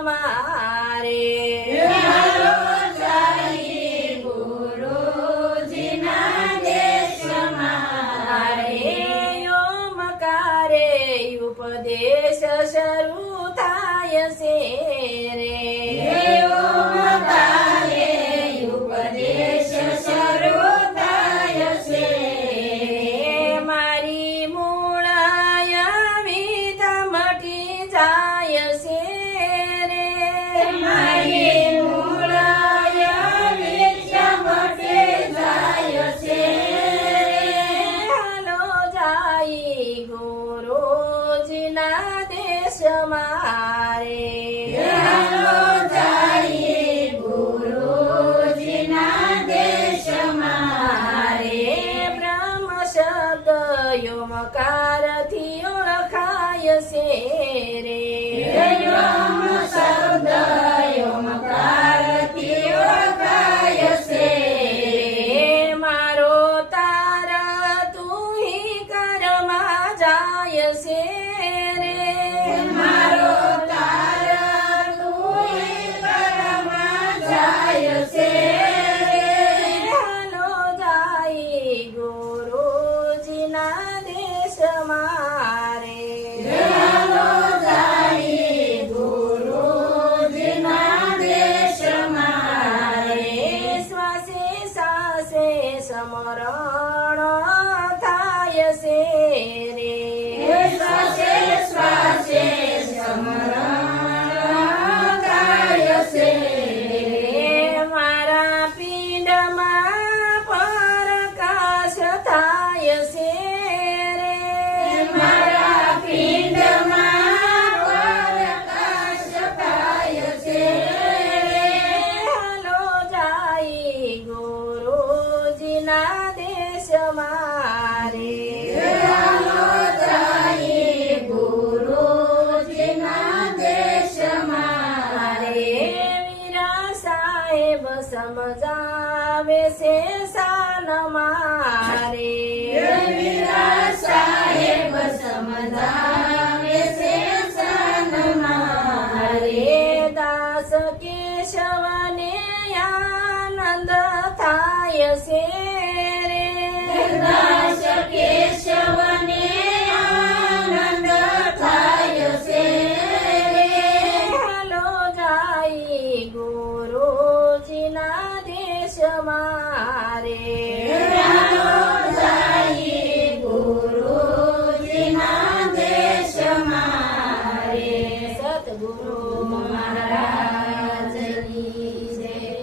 મારે હાલો જાઈએ ગુરુજીના દેશમાં રે ઓમકારે ઉપદેશ શરૂ થાય છે રે ઓમકારે ઉપદેશ શરૂ થાય છે મારી મૂળાયા વિધા મટી જાય છે રે મારી મૂળાયા વિદ્યા મટી જાય છે હાલો જાય ગુરુજીના દેશમાં રે હાલો જાઈએ ગુરુજીના દેશમાં રે બ્રહ્મ શબ્દ યોમકારથી ઓળખાય છે રે બ્રહ્મ શબ્દ ઓમકારથી ઓળખાય છે મારો તારા તુહી કરમાં જાય છે રે મારો તારા તુંય કરમાં જાય છે હાલો જાય ગુરુજીના દેશમાં રે હાલો જાઈએ ગુરુજીના દેશમાં શ્વાસે સાસે સમરણ થાય છે રે શ્વાસે શ્વાસે સ્મરણ થાય છે મારા પિંડમાં પ્રકાશ થાય છે રે મારા પિંડમાં પ્રકાશ થાય છે હાલો જાય ગુરુજીના દેશમાં રે હાલો જાઈએ ગુરુજીના દેશમાં વીરા સાહેબ સમજાવે છે શાન મારે વીરા સાહેબ સમજાવે છે સન્માન દાસ કેશવને આનંદ થાય છે